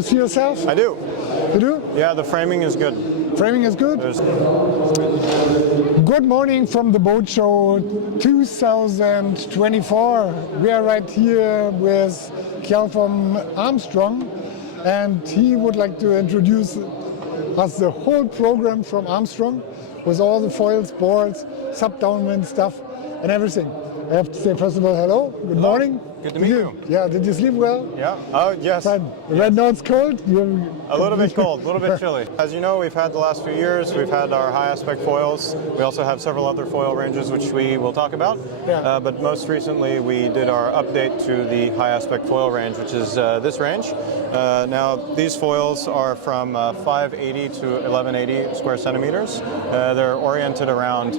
you see yourself? I do. You do? Yeah, the framing is good. Framing is good? Good morning from the Boat Show 2024. We are right here with Kjell von Armstrong, and he would like to introduce us the whole program from Armstrong with all the foils, boards, sub-downwind stuff and everything. I have to say first of all, hello, good morning. Good to meet you. Yeah, did you sleep well? Yeah. Oh, yes. Fine. Right now it's cold? A little bit cold, a little bit chilly. As you know, we've had the last few years, we've had our high aspect foils. We also have several other foil ranges which we will talk about. Yeah. But most recently we did our update to the high aspect foil range, which is this range. Now these foils are from 580 to 1180 square centimeters. They're oriented around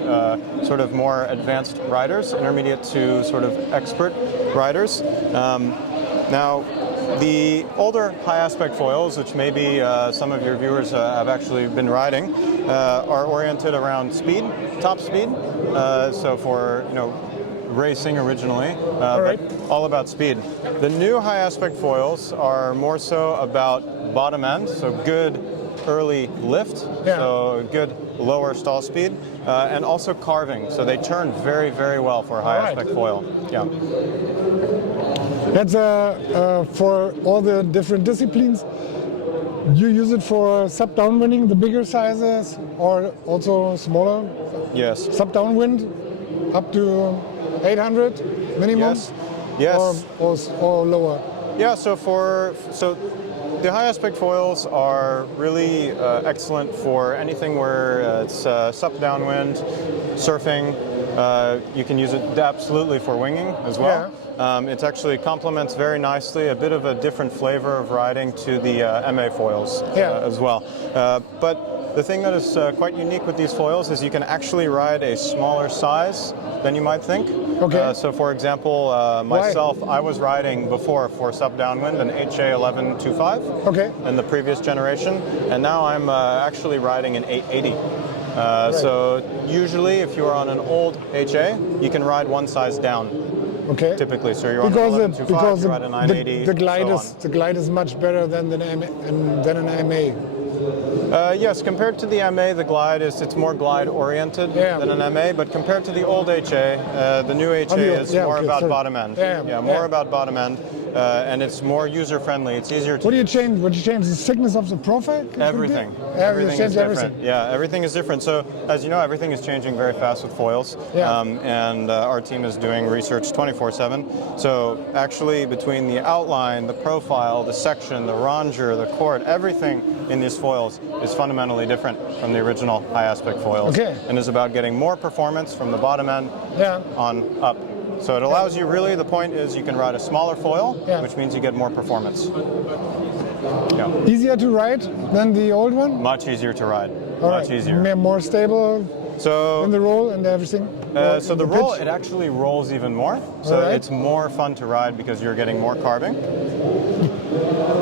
sort of more advanced riders, intermediate to sort of expert riders. Now, the older high aspect foils, which maybe some of your viewers have actually been riding, are oriented around speed, top speed. So for racing originally, but all about speed. The new high aspect foils are more so about bottom end, so good early lift, so good lower stall speed, and also carving. So they turn very, very well for a high aspect foil. Yeah. That's for all the different disciplines. You use it for sub-downwinding, the bigger sizes, or also smaller? Yes. Sub-downwind, up to 800 minimum? Yes. Or lower? Yeah, so the high aspect foils are really excellent for anything where it's sub-downwind, surfing. You can use it absolutely for winging as well. Yeah. It actually complements very nicely a bit of a different flavor of riding to the MA foils as well. But the thing that is quite unique with these foils is you can actually ride a smaller size than you might think. Okay. So for example, myself, I was riding before for sub-downwind an HA 1125 in the previous generation, and now I'm actually riding an 880. So usually if you're on an old HA, you can ride one size down. Okay. Typically, so you're on an 1125, you ride a 980. The glide is much better than an MA. Yes, compared to the MA, the glide it's more glide oriented than an MA, but compared to the old HA, the new HA is more about bottom end. More about bottom end, and it's more user friendly. It's easier to. What do you change? Would you change the thickness of the profile? Everything. Everything is different. Yeah, everything is different. So as you know, everything is changing very fast with foils, and our team is doing research 24/7. So actually, between the outline, the profile, the section, the ronger, the cord, everything in these foils is fundamentally different from the original high aspect foils, and is about getting more performance from the bottom end on up. So it allows you, really, the point is you can ride a smaller foil, which means you get more performance. Easier to ride than the old one? Much easier to ride. Much easier. More stable in the roll and everything? So the roll, it actually rolls even more. So it's more fun to ride because you're getting more carving.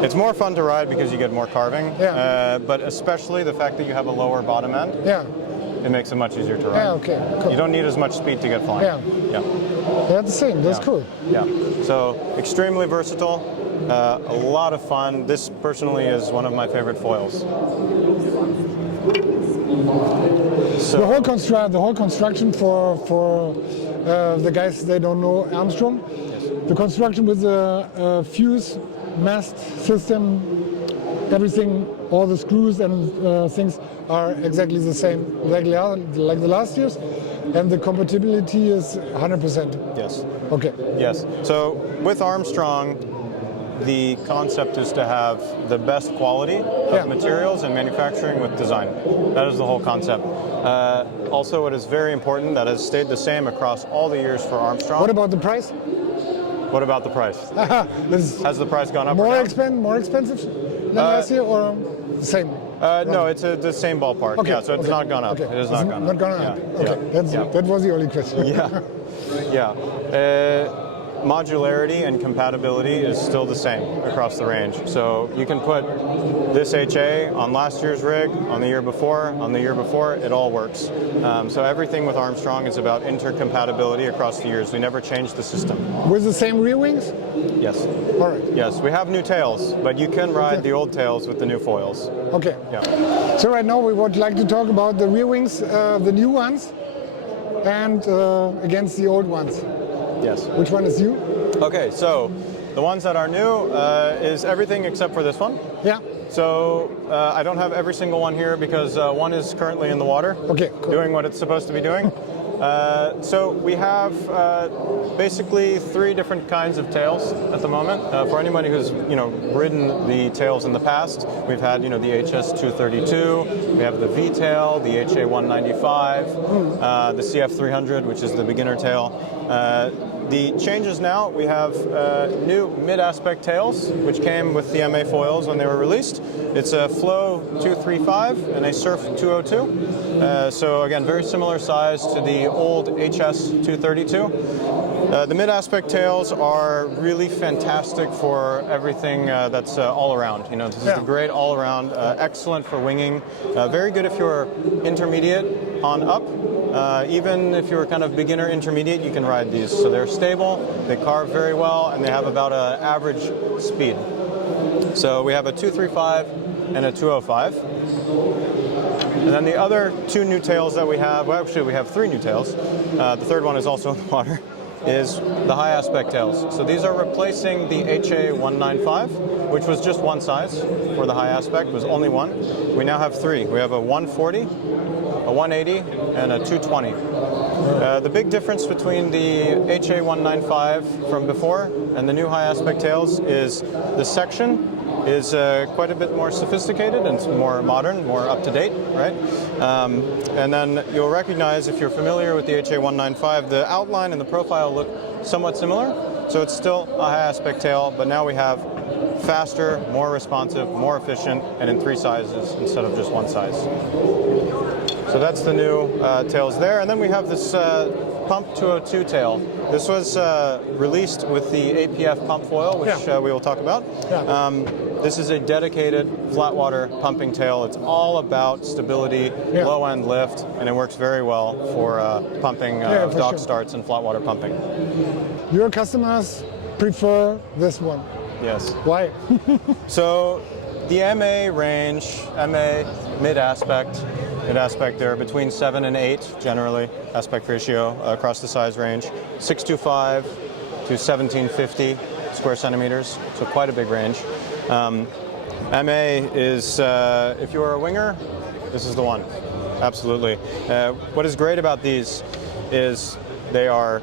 It's more fun to ride because you get more carving, but especially the fact that you have a lower bottom end, it makes it much easier to ride. Cool. You don't need as much speed to get flying. That's the same. That's cool. Yeah. So extremely versatile, a lot of fun. This personally is one of my favorite foils. So the whole construction for the guys they don't know Armstrong, the construction with the fuse mast system, everything, all the screws and things are exactly the same like the last years, and the compatibility is 100%. Yes. Okay. Yes. So with Armstrong, the concept is to have the best quality of materials and manufacturing with design. That is the whole concept. Also, it is very important that has stayed the same across all the years for Armstrong. What about the price? What about the price? Has the price gone up more or down? More expensive than last year, or the same? No, it's the same ballpark. Okay. So it's not gone up. It has not gone up. Not gone up. That was the only question. modularity and compatibility is still the same across the range. So you can put this HA on last year's rig, on the year before, it all works. So everything with Armstrong is about intercompatibility across the years. We never change the system. With the same rear wings? Yes. All right. Yes, we have new tails, but you can ride the old tails with the new foils. Okay. Yeah. So right now we would like to talk about the rear wings, the new ones, and against the old ones. Yes. Which one is you? Okay, so the ones that are new is everything except for this one. Yeah. So I don't have every single one here because one is currently in the water, okay, cool. doing what it's supposed to be doing. So we have basically 3 different kinds of tails at the moment. For anybody who's ridden the tails in the past, we've had the HS232, we have the V tail, the HA195, the CF300, which is the beginner tail. The changes now, we have new mid-aspect tails, which came with the MA foils when they were released. It's a Flow 235 and a Surf 202. So again, very similar size to the old HS232. The mid-aspect tails are really fantastic for everything that's all around. This is a great all-around, excellent for winging, very good if you're intermediate on up. Even if you're kind of beginner intermediate, you can ride these. So they're stable, they carve very well, and they have about an average speed. So we have a 235 and a 205. And then the other 2 new tails that we have, well actually we have 3 new tails. The third one is also in the water, is the high aspect tails. So these are replacing the HA195, which was just one size for the high aspect, was only one. We now have 3. We have a 140, a 180, and a 220. The big difference between the HA195 from before and the new high aspect tails is the section is quite a bit more sophisticated and more modern, more up to date, right? And then you'll recognize, if you're familiar with the HA195, the outline and the profile look somewhat similar. So it's still a high aspect tail, but now we have faster, more responsive, more efficient, and in 3 sizes instead of just one size. So that's the new tails there. And then we have this Pump 202 tail. This was released with the APF pump foil, which we will talk about. Yeah. This is a dedicated flat water pumping tail. It's all about stability, low end lift, and it works very well for pumping dock starts and flat water pumping. Your customers prefer this one. Yes. Why? So the MA range, MA mid-aspect, they're between 7 and 8 generally, aspect ratio across the size range. 625 to 1750 square centimeters, so quite a big range. MA is, if you're a winger, this is the one, absolutely. What is great about these is they are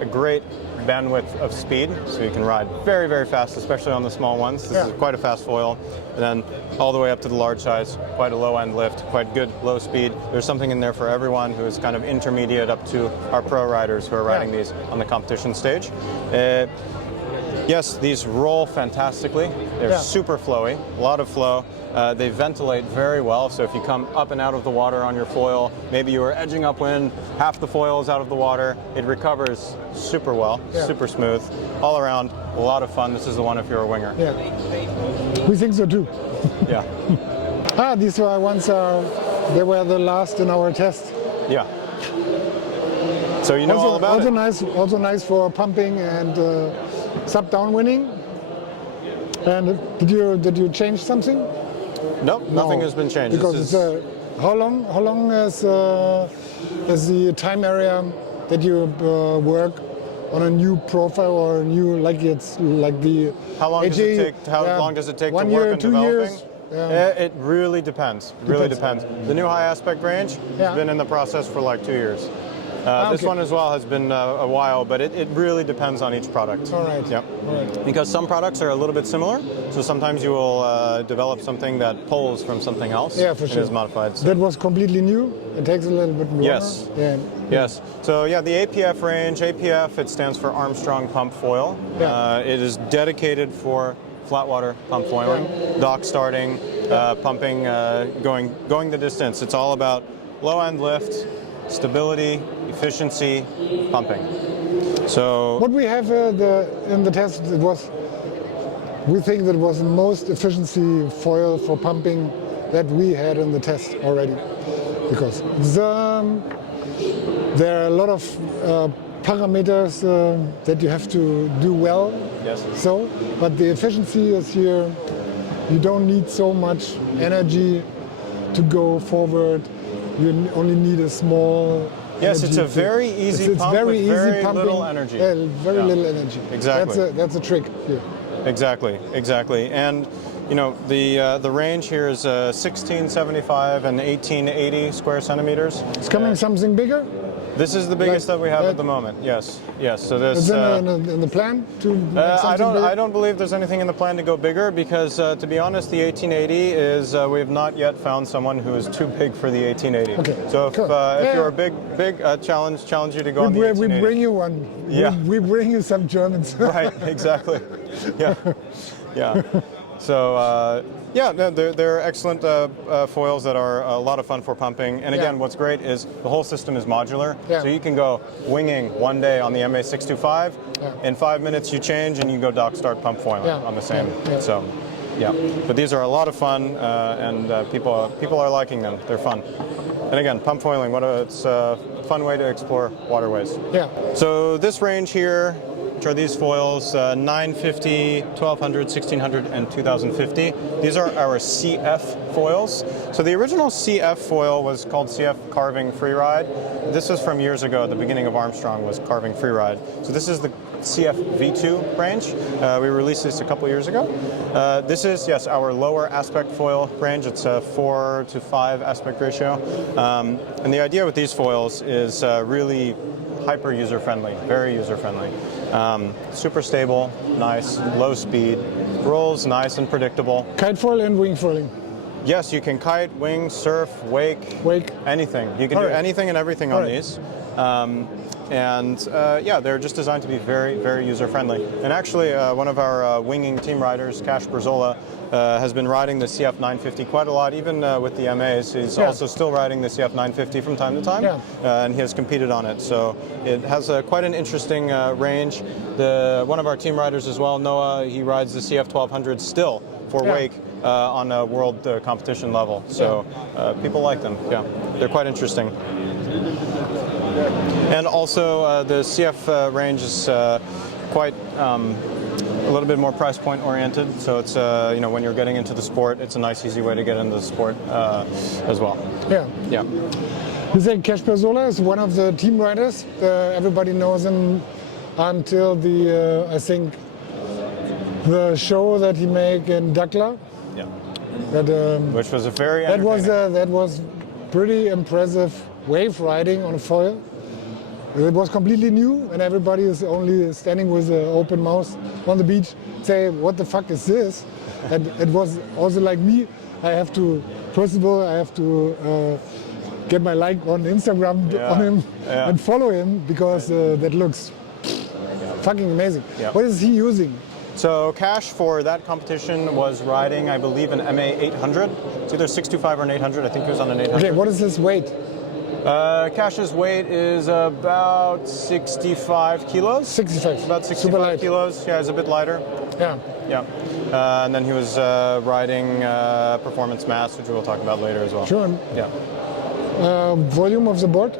a great bandwidth of speed, so you can ride very, very fast, especially on the small ones. This is quite a fast foil. And then all the way up to the large size, quite a low end lift, quite good low speed. There's something in there for everyone who is kind of intermediate up to our pro riders who are riding these on the competition stage. Yes, these roll fantastically. They're super flowy, a lot of flow. They ventilate very well, so if you come up and out of the water on your foil, maybe you are edging upwind, half the foil is out of the water, it recovers super well, super smooth. All around, a lot of fun. This is the one if you're a winger. Yeah, we think so too. Yeah. These were ones, they were the last in our test. Yeah. So you know all about it. Also nice for pumping and sub downwinding. And did you change something? Nope, nothing has been changed. Because how long is the time area that you work on a new profile or a new, like it's like the how long does it take? How long does it take to work on developing? 2 years? It really depends. Really depends. The new high aspect range has been in the process for like 2 years. This one as well has been a while, but it really depends on each product. All right. Yep. All right. Because some products are a little bit similar, so sometimes you will develop something that pulls from something else. Yeah, for sure. And is modified. So. That was completely new. It takes a little bit longer. Yes. Yeah. Yes. So yeah, the APF range. APF, it stands for Armstrong Pump Foil. Yeah. It is dedicated for flat water pump foiling, dock starting, pumping, going the distance. It's all about low end lift, stability, efficiency, pumping. So what we have in the test, we think that was the most efficiency foil for pumping that we had in the test already, because there are a lot of parameters that you have to do well. Yes. So, but the efficiency is here. You don't need so much energy to go forward. You only need a small. Yes, it's a very easy pump with very little energy. Very little energy. Exactly. That's a trick here. Exactly, exactly. And you know, the range here is 1675 and 1880 square centimeters. It's coming something bigger? This is the biggest that we have at the moment. Yes, yes. So this is in the plan to make something bigger? I don't believe there's anything in the plan to go bigger, because to be honest, the 1880 is we have not yet found someone who is too big for the 1880. Okay. So if, cool. if you're a big challenge you to go on the 1880. We bring you one. Yeah. We bring you some Germans. Right. Exactly. Yeah. Yeah. So yeah, they're excellent foils that are a lot of fun for pumping. And again, what's great is the whole system is modular. Yeah. So you can go winging one day on the MA625. Yeah. In 5 minutes you change and you go dock, start, pump foiling on the same. Yeah. So yeah, but these are a lot of fun and people are liking them. They're fun. And again, pump foiling, it's a fun way to explore waterways. Yeah. So this range here, which are these foils, 950, 1200, 1600, and 2050. These are our CF foils. So the original CF foil was called CF Carving Freeride. This was from years ago, at the beginning of Armstrong was Carving Freeride. So this is the CF V2 range. We released this a couple years ago. This is, yes, our lower aspect foil range. It's a 4 to 5 aspect ratio. And the idea with these foils is really hyper user-friendly, very user-friendly. Super stable, nice, low speed, rolls nice and predictable. Kite foil and wing foiling. Yes, you can kite, wing, surf, wake, anything. You can do anything and everything on these. Yeah, they're just designed to be very, very user-friendly. And actually, one of our winging team riders, Cash Brazola, has been riding the CF 950 quite a lot, even with the MAs. He's also still riding the CF 950 from time to time, and he has competed on it. So it has quite an interesting range. One of our team riders as well, Noah, he rides the CF 1200 still for wake on a world competition level. So people like them. Yeah, they're quite interesting. And also the CF range is quite a little bit more price point oriented. So it's you know, when you're getting into the sport, it's a nice easy way to get into the sport as well. Yeah. Yeah. You say Cash Brazola is one of the team riders. Everybody knows him until the I think the show that he made in Dakla. Yeah. That which was a very that was pretty impressive wave riding on a foil. It was completely new, and everybody is only standing with an open mouth on the beach, say, "What the fuck is this?" And it was also like me. I have to, first of all, I have to get my like on Instagram on him and follow him, because that looks fucking amazing. Yeah. What is he using? So Cash for that competition was riding, I believe, an MA 800. It's either 625 or an 800. I think he was on an 800. Okay, what is his weight? Cash's weight is about 65 kilos. 65. About 65 kilos. Yeah, he's a bit lighter. Yeah. Yeah. And then he was riding Performance Mass, which we'll talk about later as well. Sure. Yeah. Volume of the board?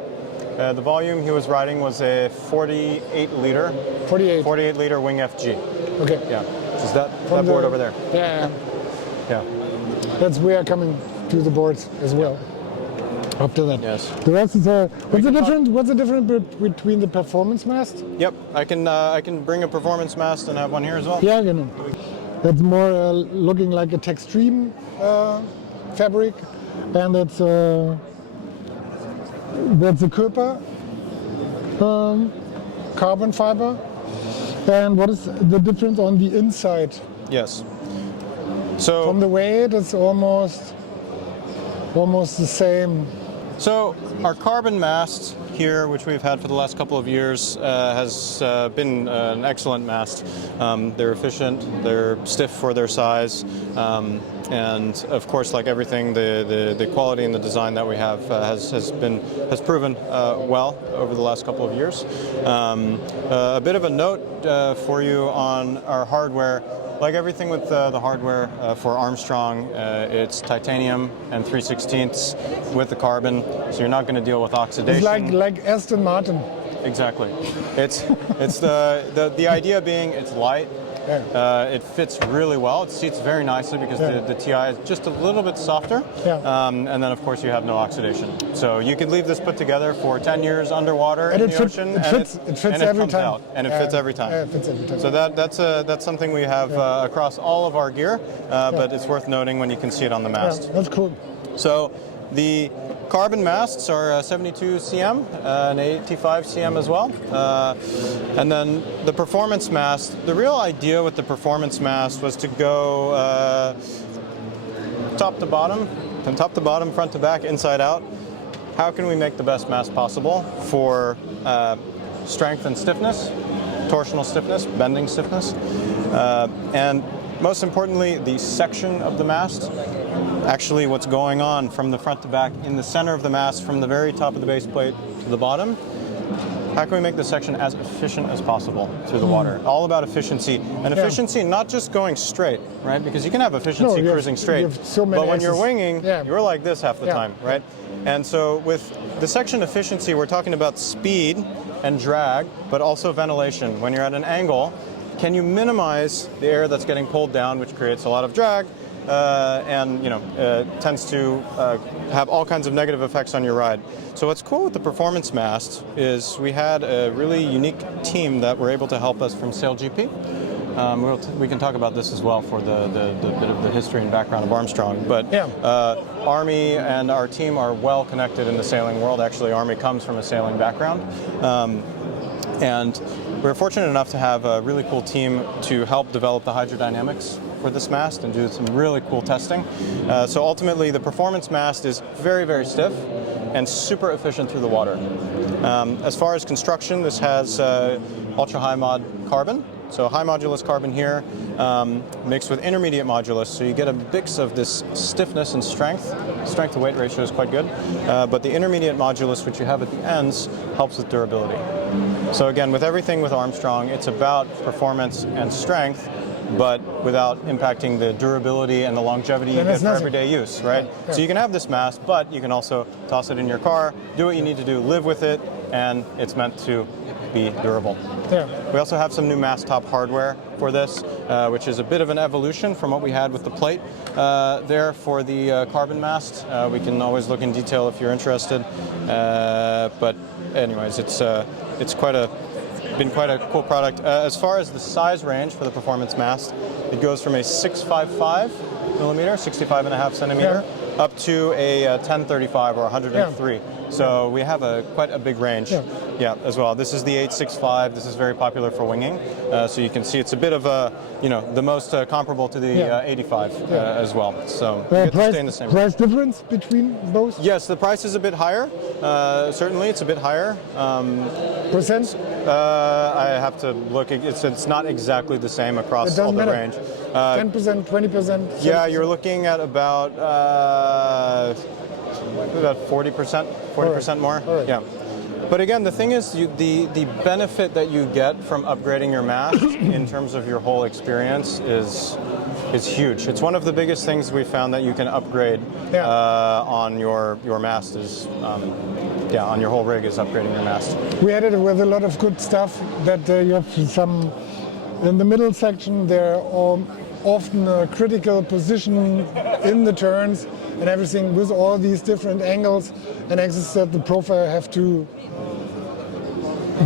The volume he was riding was a 48 liter. 48 liter Wing FG. Okay. Yeah. Is that board over there? Yeah. Yeah. That's we are coming to the boards as well. After that. Yes. The rest is what's the difference between the performance mast? Yep. I can bring a performance mast and have one here as well. Yeah, you know. That's more looking like a Textreme fabric, and that's a Körper carbon fiber. And what is the difference on the inside? Yes. So from the weight, it's almost the same. So our carbon mast here, which we've had for the last couple of years, has been an excellent mast. They're efficient, they're stiff for their size, and of course, like everything, the quality and the design that we have has proven well over the last couple of years. A bit of a note for you on our hardware. Like everything with the hardware for Armstrong, it's titanium and 3/16 with the carbon, so you're not going to deal with oxidation. It's like Aston Martin. Exactly. It's the idea being it's light. Yeah. It fits really well. It seats very nicely because the TI is just a little bit softer. Yeah. And then, of course, you have no oxidation. So you can leave this put together for 10 years underwater in the ocean. It fits every time. Out, and it fits every time. Yeah, it fits every time. So that's something we have across all of our gear, but it's worth noting when you can see it on the mast. Yeah, that's cool. So the carbon masts are 72 cm and 85 cm as well. And then the performance mast, the real idea with the performance mast was to go top to bottom, front to back, inside out. How can we make the best mast possible for strength and stiffness, torsional stiffness, bending stiffness, and most importantly, the section of the mast. Actually, what's going on from the front to back in the center of the mast, from the very top of the base plate to the bottom. How can we make the section as efficient as possible through the water? All about efficiency. And efficiency, not just going straight, right? Because you can have efficiency cruising straight, but when you're winging, you're like this half the time, right? And so with the section efficiency, we're talking about speed and drag, but also ventilation. When you're at an angle, can you minimize the air that's getting pulled down, which creates a lot of drag, and tends to have all kinds of negative effects on your ride. So what's cool with the performance mast is we had a really unique team that were able to help us from SailGP. We can talk about this as well for the bit of the history and background of Armstrong. But Army and our team are well connected in the sailing world. Actually, Army comes from a sailing background. And we're fortunate enough to have a really cool team to help develop the hydrodynamics for this mast and do some really cool testing. So ultimately, the performance mast is very, very stiff and super efficient through the water. As far as construction, this has ultra high mod carbon. So high modulus carbon here mixed with intermediate modulus, so you get a mix of this stiffness and strength. Strength to weight ratio is quite good, but the intermediate modulus, which you have at the ends, helps with durability. So again, with everything with Armstrong, it's about performance and strength, but without impacting the durability and the longevity you get for everyday use, right? Yeah. So you can have this mast, but you can also toss it in your car, do what you need to do, live with it, and it's meant to be durable. Yeah. We also have some new mast top hardware for this, which is a bit of an evolution from what we had with the plate there for the carbon mast. We can always look in detail if you're interested. But anyways, it's been quite a cool product. As far as the size range for the performance mast, it goes from a 655 millimeter, 65.5 centimeter, up to a 1035 or 103. So we have quite a big range, as well. This is the 865. This is very popular for winging. So you can see it's a bit of a, the most comparable to the 85 as well. So you get to stay in the same. Price difference between both? Yes, the price is a bit higher. Certainly, it's a bit higher. Percent? I have to look. It's not exactly the same across all the range. 10%, 20%? Yeah, you're looking at about 40% more. Right. Yeah. But again, the thing is, the benefit that you get from upgrading your mast in terms of your whole experience is huge. It's one of the biggest things we found that you can upgrade on your mast is, on your whole rig is upgrading your mast. We added it with a lot of good stuff that you have some, in the middle section, there are often a critical position in the turns and everything with all these different angles and axes that the profile have to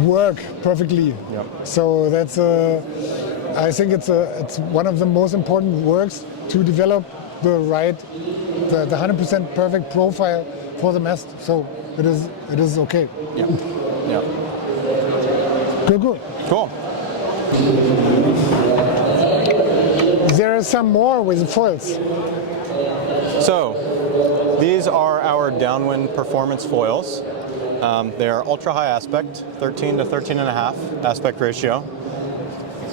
work perfectly. Yep. So that's I think it's one of the most important works to develop the 100% perfect profile for the mast. So it is okay. Yeah. Yeah. Good. Cool. There is some more with the foils. So these are our downwind performance foils. They are ultra high aspect, 13 to 13.5 aspect ratio.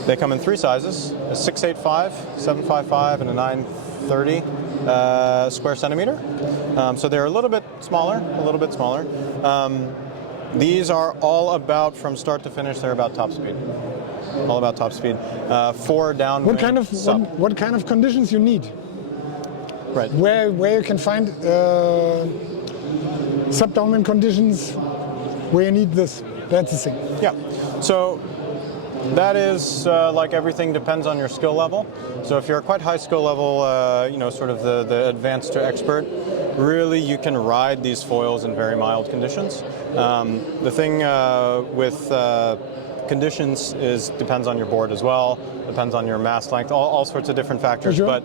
They come in three sizes: a 685, 755, and a 30 square centimeter. So they're a little bit smaller, these are all about, from start to finish, they're about top speed. All about top speed. 4 downwind. What kind of conditions you need? Right. Where you can find sub-downwind conditions where you need this. That's the thing. Yeah. So that is like everything, depends on your skill level. So if you're quite high skill level, you know, sort of the advanced to expert, really you can ride these foils in very mild conditions. The thing with conditions is depends on your board as well, depends on your mast length, all sorts of different factors. Sure. But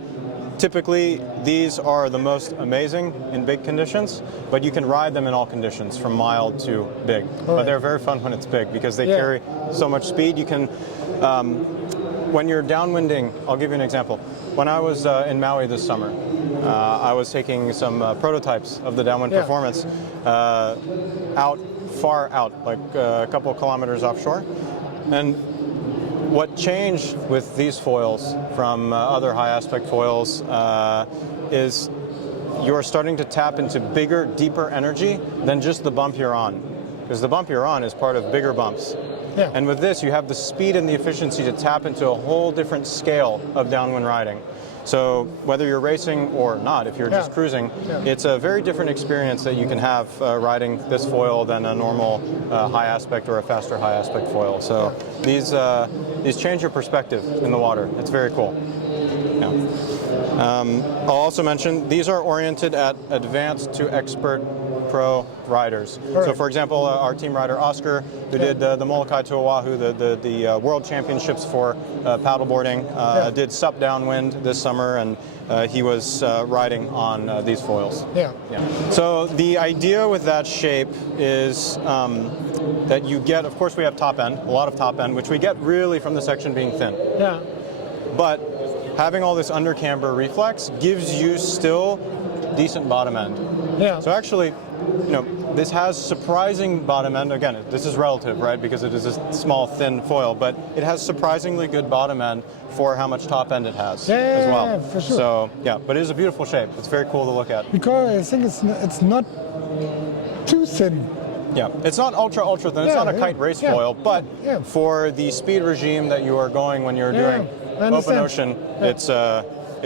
typically these are the most amazing in big conditions, but you can ride them in all conditions from mild to big. But they're very fun when it's big because they carry so much speed. You can, when you're downwinding, I'll give you an example. When I was in Maui this summer, I was taking some prototypes of the downwind performance far out, like a couple of kilometers offshore. And what changed with these foils from other high aspect foils is you're starting to tap into bigger, deeper energy than just the bump you're on. Because the bump you're on is part of bigger bumps. Yeah. And with this, you have the speed and the efficiency to tap into a whole different scale of downwind riding. So whether you're racing or not, if you're just cruising, it's a very different experience that you can have riding this foil than a normal high aspect or a faster high aspect foil. So these change your perspective in the water. It's very cool. Yeah. I'll also mention these are oriented at advanced to expert pro riders. So for example, our team rider Oscar, who did the Molokai to Oahu, the World Championships for paddleboarding, did SUP downwind this summer, and he was riding on these foils. So the idea with that shape is that you get, of course we have top end, a lot of top end, which we get really from the section being thin. But having all this under camber reflex gives you still decent bottom end. So actually, you know, this has surprising bottom end. Again, this is relative, right? Because it is a small, thin foil, but it has surprisingly good bottom end for how much top end it has as well. Yeah, for sure. So yeah, but it is a beautiful shape. It's very cool to look at. Because I think it's not too thin. Yeah, it's not ultra thin. It's not a kite race foil, but for the speed regime that you are going when you're doing open ocean, it's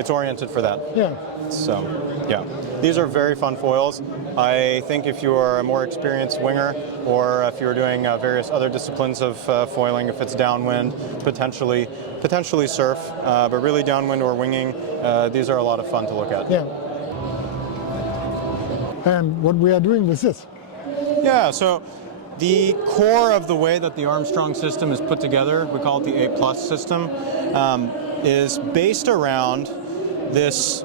oriented for that. So yeah, these are very fun foils. I think if you are a more experienced winger, or if you're doing various other disciplines of foiling, if it's downwind, potentially surf, but really downwind or winging, these are a lot of fun to look at. And what we are doing with this? So the core of the way that the Armstrong system is put together, we call it the A+ system, is based around this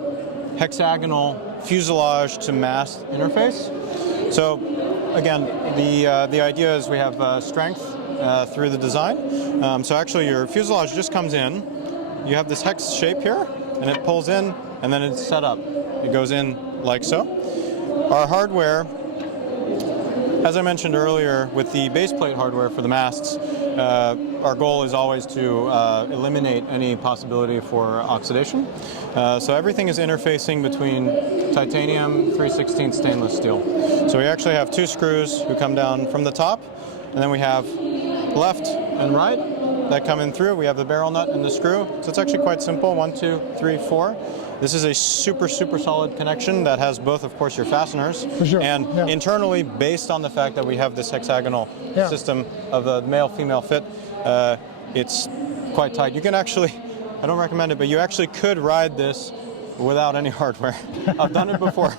hexagonal fuselage to mast interface. So again, the idea is we have strength through the design. So actually your fuselage just comes in, you have this hex shape here, and it pulls in, and then it's set up. It goes in like so. Our hardware, as I mentioned earlier, with the base plate hardware for the masts, our goal is always to eliminate any possibility for oxidation. So everything is interfacing between titanium 3/16 stainless steel. So we actually have 2 screws who come down from the top, and then we have left and right that come in through. We have the barrel nut and the screw. So it's actually quite simple, 1, 2, 3, 4. This is a super solid connection that has both, of course, your fasteners, and internally, based on the fact that we have this hexagonal system of the male-female fit, it's quite tight. You can actually, I don't recommend it, but you actually could ride this without any hardware. I've done it before.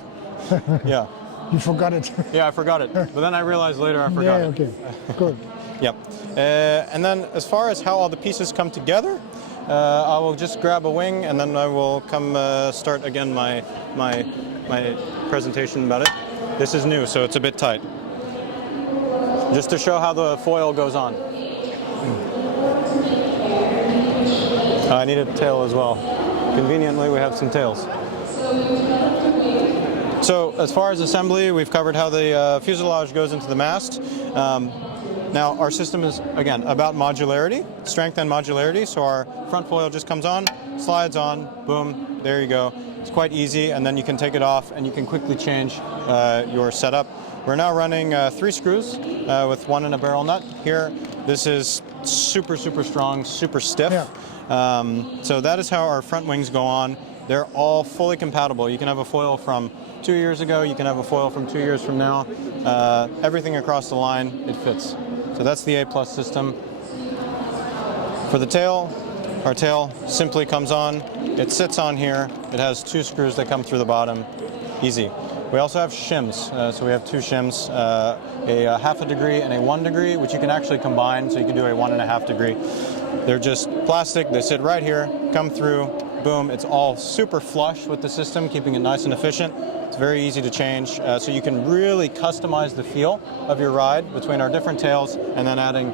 You forgot it. I forgot it, but then I realized later I forgot it. Okay, good. And then as far as how all the pieces come together, I will just grab a wing, and then I will come start again my presentation about it. This is new, so it's a bit tight. Just to show how the foil goes on. I need a tail as well. Conveniently, we have some tails. So as far as assembly, we've covered how the fuselage goes into the mast. Now our system is, again, about modularity, strength and modularity. So our front foil just comes on, slides on, boom, there you go. It's quite easy, and then you can take it off and you can quickly change your setup. We're now running 3 screws with 1 in a barrel nut. Here, this is super, super strong, super stiff. Yeah. So that is how our front wings go on. They're all fully compatible. You can have a foil from 2 years ago, you can have a foil from 2 years from now. Everything across the line, it fits. So that's the A+ system. For the tail, our tail simply comes on. It sits on here. It has 2 screws that come through the bottom. Easy. We also have shims. So we have 2 shims, a 1/2 degree and a 1 degree, which you can actually combine, so you can do a 1.5 degree. They're just plastic. They sit right here, come through, boom. It's all super flush with the system, keeping it nice and efficient. It's very easy to change, so you can really customize the feel of your ride between our different tails, and then adding,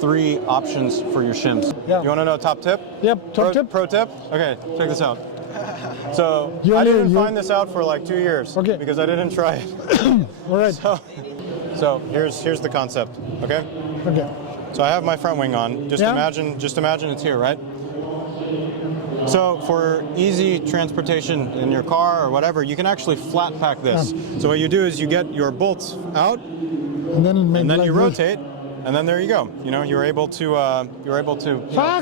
3 options for your shims. Yeah. You want to know top tip? Yep, top tip. Pro tip? Okay, check this out. So I didn't find this out for like 2 years, okay, because I didn't try it. All right. So here's the concept. Okay. Okay. So I have my front wing on. Just imagine it's here, right? So for easy transportation in your car or whatever, you can actually flat pack this. Yeah. So what you do is you get your bolts out, and then you rotate, and then there you go. You're able to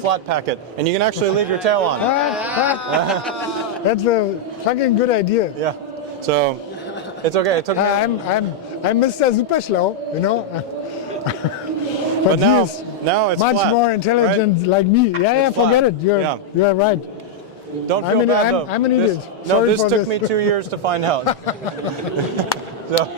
flat pack it, and you can actually leave your tail on. That's a fucking good idea. Yeah. So it's okay. It took me. I'm Mr. Super Schlau, but now it's much flat, more intelligent, right? like me. Yeah, It's forget flat. it. You're right. Don't feel bad though. I'm an idiot. No, Sorry this for took me 2 years to find out. So